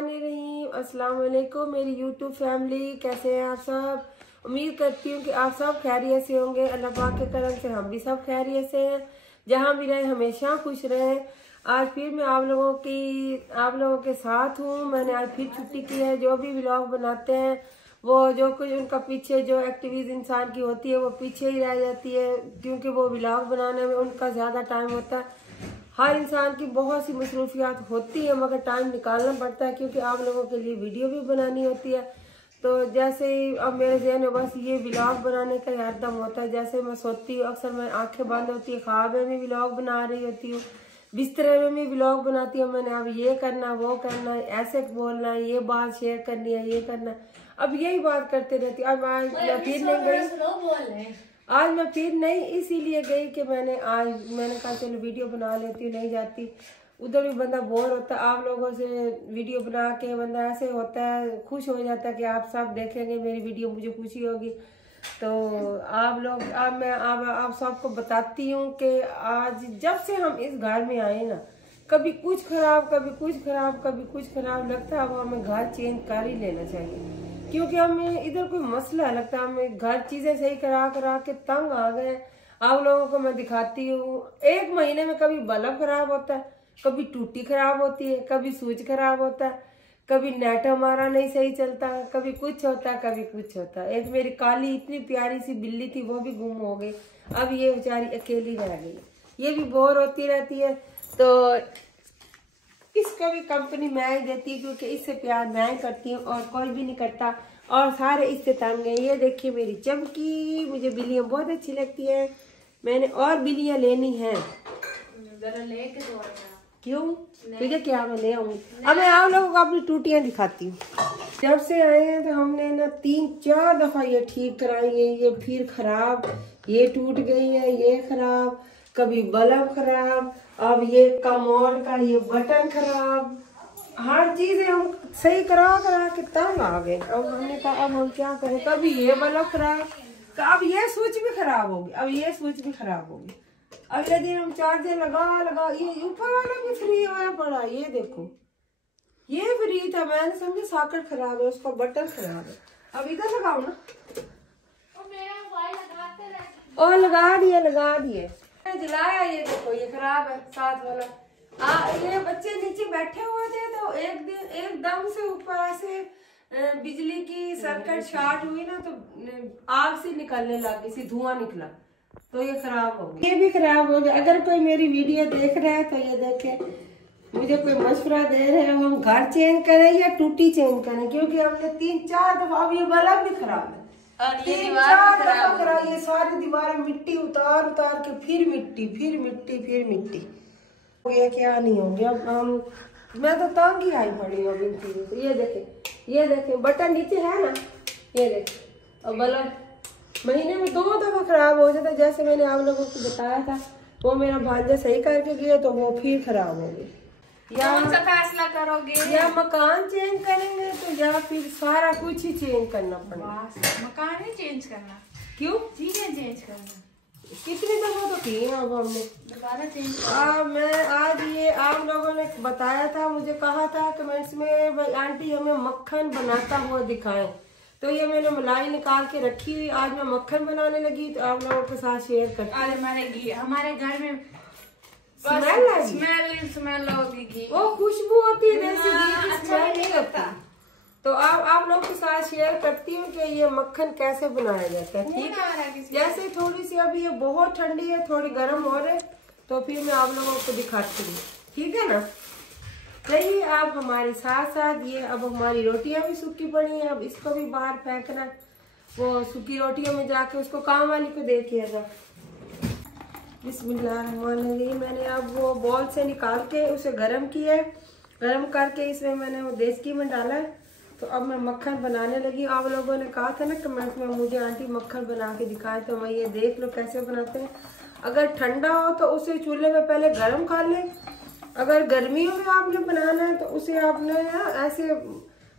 बिस्मिल्लाहिर्रहमानिर्रहीम। अस्सलाम वालेकुम मेरी यूट्यूब फैमिली, कैसे हैं आप सब। उम्मीद करती हूँ कि आप सब खैरियत से होंगे। अल्लाह पाक के करम से हम भी सब खैरियत से हैं। जहाँ भी रहें हमेशा खुश रहें। आज फिर मैं आप लोगों के साथ हूँ। मैंने आज फिर छुट्टी की है। जो भी व्लॉग बनाते हैं वो जो कुछ उनका पीछे जो एक्टिविटीज इंसान की होती है वो पीछे ही रह जाती है, क्योंकि वो व्लॉग बनाने में उनका ज़्यादा टाइम होता है। हर इंसान की बहुत सी मसरूफियात होती है, मगर टाइम निकालना पड़ता है क्योंकि आप लोगों के लिए वीडियो भी बनानी होती है। तो जैसे ही अब मेरे ज़हन में बस ये व्लॉग बनाने का हरदम होता है। जैसे मैं सोती हूँ, अक्सर मैं आंखें बंद होती है, ख्वाब में भी व्लॉग बना रही होती हूँ, बिस्तरे में भी व्लॉग बनाती हूँ। मैंने अब ये करना वो करना, ऐसे बोलना, ये बात शेयर करनी है, ये करना, अब यही बात करते रहती हूँ। अब आज मैं फिर नहीं गई, आज मैं फिर नहीं इसीलिए गई कि मैंने कहा चलो वीडियो बना लेती हूँ। नहीं जाती उधर भी बंदा बोर होता है। आप लोगों से वीडियो बना के बंदा ऐसे होता है, खुश हो जाता है कि आप सब देखेंगे मेरी वीडियो, मुझे खुशी होगी। तो आप लोग आप सबको बताती हूँ कि आज जब से हम इस घर में आए ना, कभी कुछ खराब कभी कुछ खराब कभी कुछ खराब लगता है। अब हमें घर चेंज कर ही लेना चाहिए, क्योंकि हमें इधर कोई मसला लगता है। हमें घर चीजें सही करा करा के तंग आ गए। आप लोगों को मैं दिखाती हूँ, एक महीने में कभी बल्ब खराब होता है, कभी टूटी खराब होती है, कभी स्विच खराब होता है, कभी नेट हमारा नहीं सही चलता, कभी कुछ होता है कभी कुछ होता है। एक मेरी काली इतनी प्यारी सी बिल्ली थी, वो भी गुम हो गई। अब ये बेचारी अकेली रह गई, ये भी बोर होती रहती है। तो इसको भी कंपनी मैं ही देती हूँ, क्योंकि इससे प्यार मैं करती हूँ और कोई भी नहीं करता, और सारे इससे तंग हैं। ये देखिए मेरी चमकी, मुझे बिल्लियाँ बहुत अच्छी लगती है। मैंने और बिल्लियाँ लेनी है, जरा लेके दो। क्यों ठीक है, क्या मैं ले आऊंगी। अब मैं आप लोगों को अपनी टूटियां दिखाती हूँ। जब से आए हैं तो हमने ना 3-4 दफा ये ठीक कराई है, ये फिर खराब, ये टूट गई है, ये खराब, कभी बल्ब खराब, अब ये कमोड का ये बटन खराब, हर चीज हम सही करा करा के तंग आ गए। अब हमने कहा अब हम क्या करें। कभी ये बल्ब खराब, अब ये स्विच भी खराब होगी, अब ये स्विच भी खराब होगी। अगले दिन हम चार्जर लगा ये ऊपर वाला भी फ्री होया पड़ा। ये देखो ये फ्री था, मैंने समझा सॉकेट खराब है, उसका बटन खराब है। अब इधर लगाओ ना, और लगा दिए जलाया। ये देखो ये खराब है साथ वाला। ये बच्चे नीचे बैठे हुए थे तो एकदम से ऊपर से बिजली की सर्किट शॉर्ट हुई ना, तो आग सी निकलने लगी, सी धुआं निकला, तो ये खराब हो गया। ये भी खराब हो गया। अगर कोई मेरी वीडियो देख रहा है तो ये देखे, मुझे कोई मशवरा दे रहे हैं हम घर चेंज करें या टूटी चेंज करें, क्योंकि हमने 3-4 दफा, अब ये बल्ब भी खराब है और ये दीवार खराब, ये सारी दीवार मिट्टी उतार के फिर मिट्टी हो गया। क्या नहीं हो गया। अब मैं तो तंग ही आई पड़ी हूँ इन चीजों से। ये देखे बटन नीचे है ना, ये देखे, और बल्ब महीने में 2 दफा खराब हो जाता। जैसे मैंने आप लोगों को बताया था, वो मेरा भांजा सही करके गया तो वो फिर खराब हो गई। या कौन सा फैसला करोगे, या मकान चेंज करेंगे तो या फिर सारा कुछ ही चेंज करना पड़ेगा। मकान ही चेंज करना, क्यों चीजें चेंज करना, कितनी दफा तो की है। अब हमने दोबारा चेंज। मैं आज ये आप लोगों ने बताया था, मुझे कहा था कमेंट्स में, भाई आंटी हमें मक्खन बनाता हुआ दिखाएं। तो ये मैंने मलाई निकाल के रखी हुई, आज मैं मक्खन बनाने लगी तो आप लोगों के साथ शेयर कर। हमारे घर में स्मेल होगी, वो खुशबू होती है देसी घी की, स्मेल नहीं होता। तो आप लोग के साथ शेयर करती हूँ कि ये मक्खन कैसे बनाया जाता है। ठीक है, जैसे थोड़ी सी अभी ये बहुत ठंडी है, थोड़ी गर्म हो रहे, तो फिर मैं आप लोगों को दिखाती हूँ। ठीक है ना, चलिए आप हमारे साथ साथ। ये अब हमारी रोटियां भी सूखी पड़ी हैं, अब इसको भी बाहर फेंकना। वो सूखी रोटियों में जाके उसको काम वाली को देखिएगा। बिस्मिल्लाहिर्रहमानिर्रहीम। मैंने अब वो बॉल से निकाल के उसे गर्म किया है, गर्म करके इसमें मैंने वो देसी में डाला है। तो अब मैं मक्खन बनाने लगी। आप लोगों ने कहा था ना कमेंट में, मुझे आंटी मक्खन बना के दिखाए, तो मैं ये देख लो कैसे बनाते हैं। अगर ठंडा हो तो उसे चूल्हे में पहले गर्म कर लें। अगर गर्मियों में आपने बनाना है तो उसे आपने ऐसे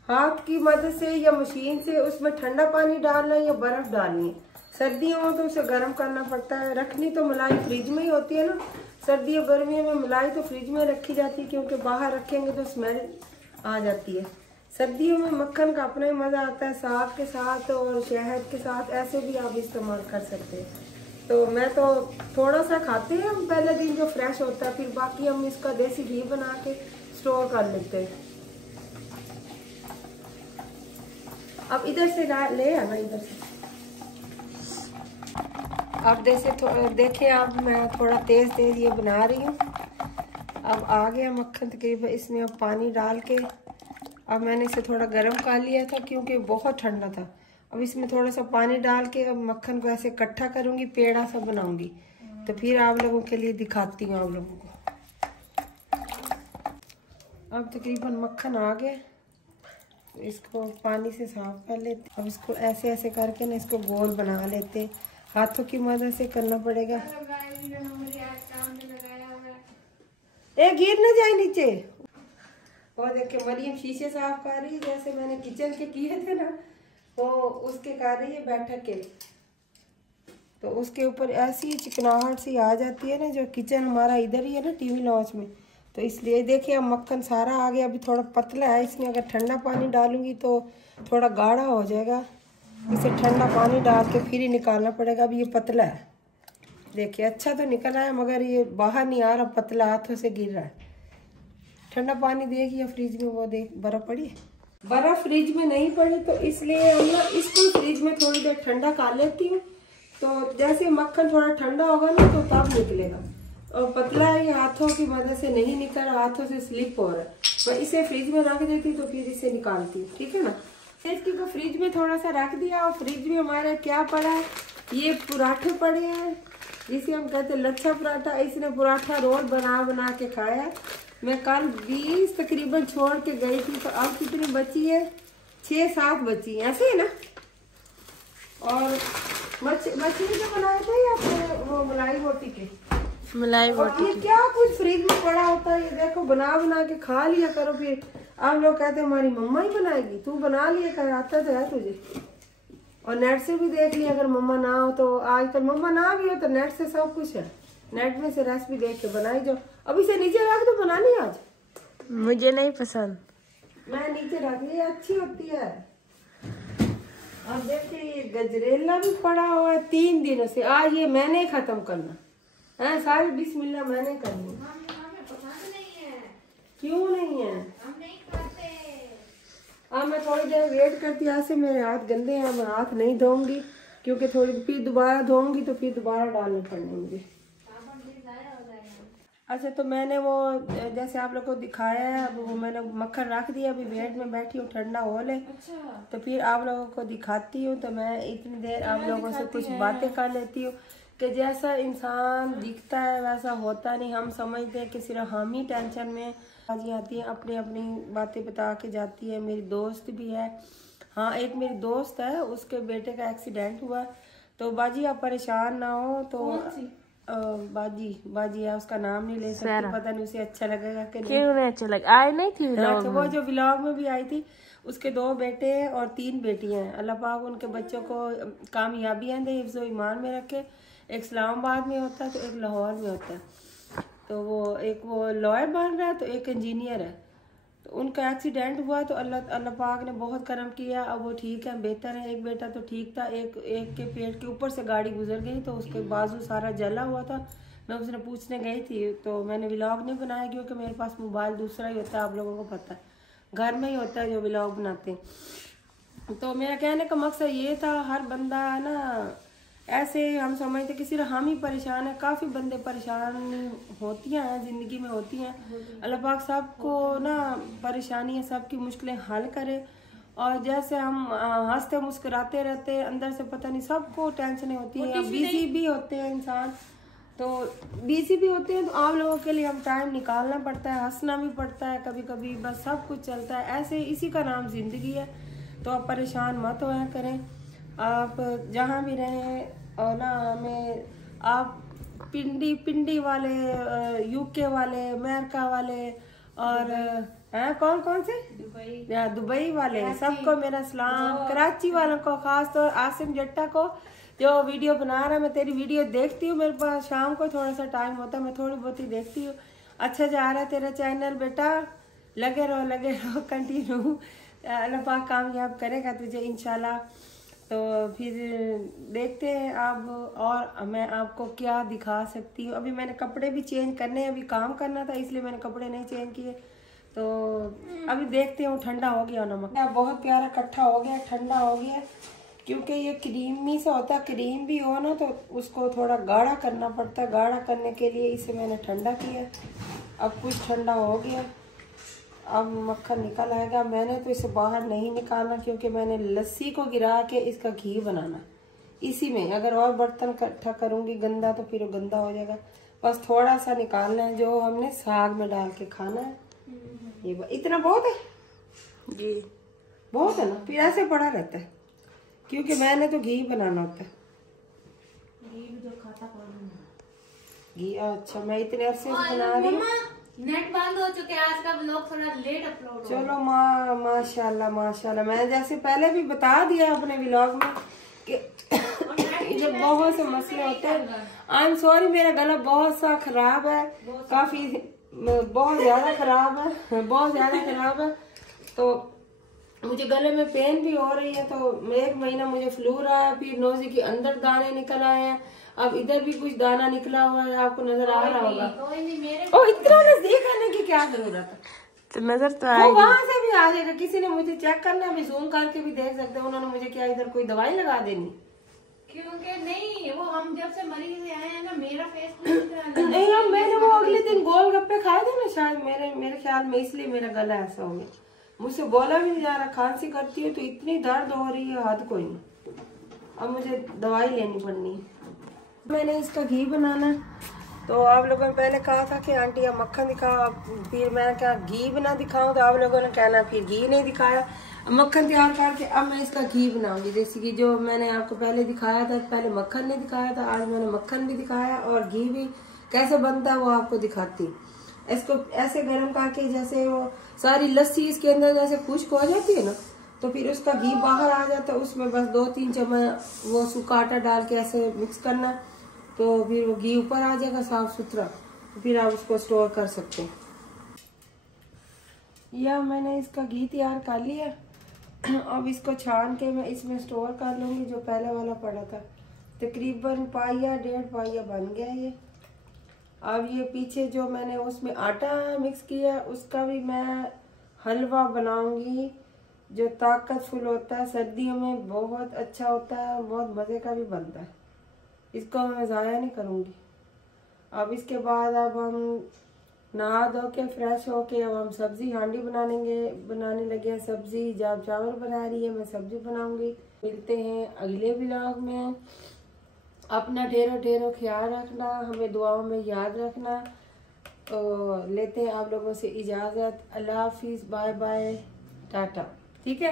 हाथ की मदद से या मशीन से उसमें ठंडा पानी डालना है या बर्फ डालनी है। सर्दियों में तो उसे गर्म करना पड़ता है। रखनी तो मलाई फ्रिज में ही होती है ना, सर्दियों गर्मियों में मलाई तो फ्रिज में रखी जाती है, क्योंकि बाहर रखेंगे तो स्मेल आ जाती है। सर्दियों में मक्खन का अपना ही मज़ा आता है, साग के साथ और शहद के साथ ऐसे भी आप इस्तेमाल कर सकते हैं। तो मैं तो थोड़ा सा खाते हैं हम पहले दिन जो फ्रेश होता है, फिर बाकी हम इसका देसी घी बना के स्टोर कर लेते हैं। अब इधर से ले आना, इधर से। अब देखें अब मैं थोड़ा तेज़ ये बना रही हूँ। अब आ गया मक्खन तकरीबन, इसमें अब पानी डाल के अब मैंने इसे थोड़ा गर्म कर लिया था क्योंकि बहुत ठंडा था। अब इसमें थोड़ा सा पानी डाल के अब मक्खन को ऐसे इकट्ठा करूँगी, पेड़ा सा बनाऊँगी, तो फिर आप लोगों के लिए दिखाती हूँ आप लोगों को। अब तकरीबन मक्खन आ गया, तो इसको पानी से साफ कर लेते। अब इसको ऐसे ऐसे करके ना इसको गोल बना लेते, हाथों की मदद से करना पड़ेगा। ए गिर न जाए नीचे। और देखिए मरियम शीशे साफ कर रही है, जैसे मैंने किचन के किए थे ना, वो उसके कर रही है बैठक के। तो उसके ऊपर ऐसी चिकनाहट सी आ जाती है ना, जो किचन हमारा इधर ही है ना टीवी लॉन्च में, तो इसलिए देखिए अब मक्खन सारा आ गया। अभी थोड़ा पतला है, इसमें अगर ठंडा पानी डालूंगी तो थोड़ा गाढ़ा हो जाएगा, इसे ठंडा पानी डाल के फिर ही निकालना पड़ेगा। अब ये पतला है, देखिए अच्छा तो निकल आया मगर ये बाहर नहीं आ रहा, पतला हाथों से गिर रहा है। ठंडा पानी देगी या फ्रिज में, वो देख बर्फ पड़ी है। बर्फ फ्रिज में नहीं पड़ी तो इसलिए हम ना इसको फ्रिज में थोड़ी देर ठंडा कर लेती हूँ, तो जैसे मक्खन थोड़ा ठंडा होगा ना तो तब निकलेगा। और पतला है ये, हाथों की मदद से नहीं निकल रहा, हाथों से स्लिप हो रहा है। मैं इसे फ्रिज में रख देती तो फिर इसे निकालती हूँ, ठीक है ना। इसकी को फ्रिज में थोड़ा सा रख दिया, और फ्रिज में हमारे क्या पड़ा है, ये पराठे पड़े हैं जिसे हम कहते हैं लच्छा पराठा। इसने पराठा रोल बना बना के खाया। मैं कल 20 तकरीबन छोड़ के गई थी, तो अब कितनी बची है, 6-7 बची है, ऐसे ही ना। और मछली जो बनाए थे या वो मलाई रोटी के, मलाई रोटी। ये क्या कुछ फ्रिज में पड़ा होता है, ये देखो बना बना के खा लिया करो। फिर आप लोग कहते हैं हमारी मम्मा ही बनाएगी, तू बना लिया कर, आता तो है तुझे। और नेट से भी देख लिया अगर मम्मा ना हो तो। आजकल मम्मा ना भी हो तो नेट से सब कुछ है, नेट में से रेसिपी देख के बनाई जो। अब इसे नीचे रख दो, बनानी आज मुझे नहीं पसंद, मैं नीचे रख ली, अच्छी होती है। अब देखिए गजरेला भी पड़ा हुआ है 3 दिनों से, आज ये मैंने खत्म करना है, सारी बिस्मिल्लाह मैंने करनी। क्यों नहीं है, हम नहीं खाते। अब मैं थोड़ी देर वेट करती, आज से मेरे हाथ गंदे हैं, मैं हाथ नहीं धोऊंगी क्योंकि थोड़ी फिर दोबारा धोऊंगी तो फिर दोबारा डालने पड़ने मुझे। अच्छा तो मैंने वो जैसे आप लोग को दिखाया है, अब वो मैंने मक्खन रख दिया, अभी वेट में बैठी हूँ, ठंडा हो ले। अच्छा। तो फिर आप लोगों को दिखाती हूँ। तो मैं इतनी देर आप लोगों से कुछ बातें कर लेती हूँ कि जैसा इंसान दिखता है वैसा होता नहीं। हम समझते हैं कि सिर्फ हम ही टेंशन में बाजी आती है, अपनी अपनी बातें बता के जाती है। मेरी दोस्त भी है, हाँ एक मेरी दोस्त है, उसके बेटे का एक्सीडेंट हुआ। तो बाजी आप परेशान ना हो। तो बाजी है, उसका नाम नहीं ले सकती, पता नहीं उसे अच्छा लगेगा कि नहीं। क्यों नहीं अच्छा लगा, आई नहीं थी व्लॉग में। वो जो व्लॉग में भी आई थी, उसके 2 बेटे हैं और 3 बेटियां हैं। अल्लाह पाक उनके बच्चों को कामयाबियां दे, हिफ्ज़ो ईमान में रखे। एक इस्लामाबाद में होता है तो एक लाहौर में होता है। तो वो एक वो लॉयर बन रहा है तो एक इंजीनियर है। तो उनका एक्सीडेंट हुआ तो अल्लाह पाक ने बहुत करम किया, अब वो ठीक है, बेहतर है। एक बेटा तो ठीक था, एक के पेट के ऊपर से गाड़ी गुजर गई तो उसके बाजू सारा जला हुआ था। मैं उसने पूछने गई थी, तो मैंने व्लॉग नहीं बनाया क्योंकि मेरे पास मोबाइल दूसरा ही होता है, आप लोगों को पता है, घर में ही होता है जो व्लॉग बनाते हैं। तो मेरा कहने का मकसद ये था, हर बंदा ना ऐसे हम समझते कि सिर्फ हम ही परेशान है, काफ़ी बंदे परेशान होती हैं, ज़िंदगी में होती हैं। अल्लाह पाक सबको ना परेशानी है, सबकी मुश्किलें हल करे। और जैसे हम हंसते मुस्कुराते रहते हैं, अंदर से पता नहीं सबको टेंशनें होती हैं। बिजी भी होते हैं इंसान, तो बिजी भी होते हैं, तो आप लोगों के लिए हम टाइम निकालना पड़ता है, हंसना भी पड़ता है कभी कभी, बस सब कुछ चलता है ऐसे, इसी का नाम ज़िंदगी है। तो आप परेशान मत होया करें, आप जहाँ भी रहें। और ना हमें आप पिंडी वाले, यूके वाले, अमेरिका वाले और कौन कौन से दुबई वाले, सबको मेरा सलाम। कराची वालों को खास तौर आसिम जट्टा को जो वीडियो बना रहा है, मैं तेरी वीडियो देखती हूँ, मेरे पास शाम को थोड़ा सा टाइम होता है, मैं थोड़ी बहुत ही देखती हूँ। अच्छा जा रहा है तेरा चैनल बेटा, लगे रहो कंटिन्यू। अल्लाह पाक कामयाब करेगा तुझे इंशाल्लाह। तो फिर देखते हैं अब, और मैं आपको क्या दिखा सकती हूँ। अभी मैंने कपड़े भी चेंज करने हैं, अभी काम करना था इसलिए मैंने कपड़े नहीं चेंज किए। तो अभी देखते हैं, ठंडा हो गया नमक, बहुत प्यारा इकट्ठा हो गया, ठंडा हो गया। क्योंकि ये क्रीमी सा होता है, क्रीम भी हो ना तो उसको थोड़ा गाढ़ा करना पड़ता है। गाढ़ा करने के लिए इसे मैंने ठंडा किया। अब कुछ ठंडा हो गया, अब मक्खन निकल आएगा। मैंने तो इसे बाहर नहीं निकालना क्योंकि मैंने लस्सी को गिरा के इसका घी बनाना इसी में। अगर और बर्तन इकट्ठा करूँगी गंदा तो फिर वो गंदा हो जाएगा। बस थोड़ा सा निकालना है जो हमने साग में डाल के खाना है। ये इतना बहुत है जी, बहुत है ना, फिर ऐसे पड़ा रहता है क्योंकि मैंने तो घी बनाना होता है। घी जो खाता घी, अच्छा मैं इतने अरसे से बना रही हूँ। नेट बंद हो चुके हैं, आज का व्लॉग थोड़ा लेट अपलोड। चलो माशाल्लाह माशाल्लाह। मैं जैसे पहले भी बता दिया अपने व्लॉग में कि जब बहुत से मसले होते हैं। आई एम सॉरी, मेरा गला बहुत सा खराब है, काफी बहुत ज्यादा खराब है, बहुत ज्यादा खराब है। तो मुझे गले में पेन भी हो रही है। तो 1 महीना मुझे फ्लू रहा है, फिर नोज़ के अंदर दाने निकल आए हैं, अब इधर भी कुछ दाना निकला हुआ है, आपको नजर आ रहा होगा। ओ इतना नजदीक आने की क्या जरूरत है, तो नजर तो वो वहां से भी आ जाएगा। किसी ने मुझे चेक करना, अभी जूम करके भी देख सकते हैं। उन्होंने मुझे क्या इधर कोई दवाई लगा देनी? क्योंकि नहीं, वो हम जब से मरीज से आए हैं ना, मेरा फेस नहीं, अब मैंने वो अगले दिन गोलगप्पे खाए थे ना शायद, मेरे ख्याल में, इसलिए मेरा गला ऐसा हो गया। मुझसे बोला भी नहीं जा रहा, खांसी करती है तो इतनी दर्द हो रही है, हद कोई नहीं। अब मुझे दवाई लेनी पड़नी है। मैंने इसका घी बनाना, तो आप लोगों ने पहले कहा था कि आंटी आप मक्खन दिखाओ, फिर मैंने कहा घी बना दिखाऊं, तो आप लोगों ने कहना फिर घी नहीं दिखाया। मक्खन तैयार करके अब मैं इसका घी बनाऊंगी। जैसे कि जो मैंने आपको पहले दिखाया था, पहले मक्खन नहीं दिखाया था, आज मैंने मक्खन भी दिखाया और घी भी कैसे बनता है वो आपको दिखाती। इसको ऐसे गर्म करके जैसे वो सारी लस्सी इसके अंदर जैसे खुश्क हो जाती है ना, तो फिर उसका घी बाहर आ जाता है। उसमें बस 2-3 चम्मच वो सूखा आटा डाल के ऐसे मिक्स करना, तो फिर वो घी ऊपर आ जाएगा साफ सुथरा। तो फिर आप उसको स्टोर कर सकते हैं। या मैंने इसका घी तैयार कर लिया, अब इसको छान के मैं इसमें स्टोर कर लूँगी। जो पहले वाला पड़ा था तकरीबन 1.5 पाइया बन गया ये। अब ये पीछे जो मैंने उसमें आटा मिक्स किया उसका भी मैं हलवा बनाऊंगी, जो ताकतफुल होता है, सर्दियों में बहुत अच्छा होता है, बहुत मज़े का भी बनता है। इसको मैं ज़ाया नहीं करूँगी। अब इसके बाद अब हम नहा धो के फ्रेश हो के अब हम सब्ज़ी हांडी बनाने लगे हैं। सब्ज़ी जब चावल बना रही है, मैं सब्ज़ी बनाऊंगी। मिलते हैं अगले व्लॉग में। अपना ढेरों ख्याल रखना, हमें दुआओं में याद रखना। तो लेते हैं आप लोगों से इजाज़त। अल्लाह हाफिज़, बाय बाय, टाटा। ठीक है।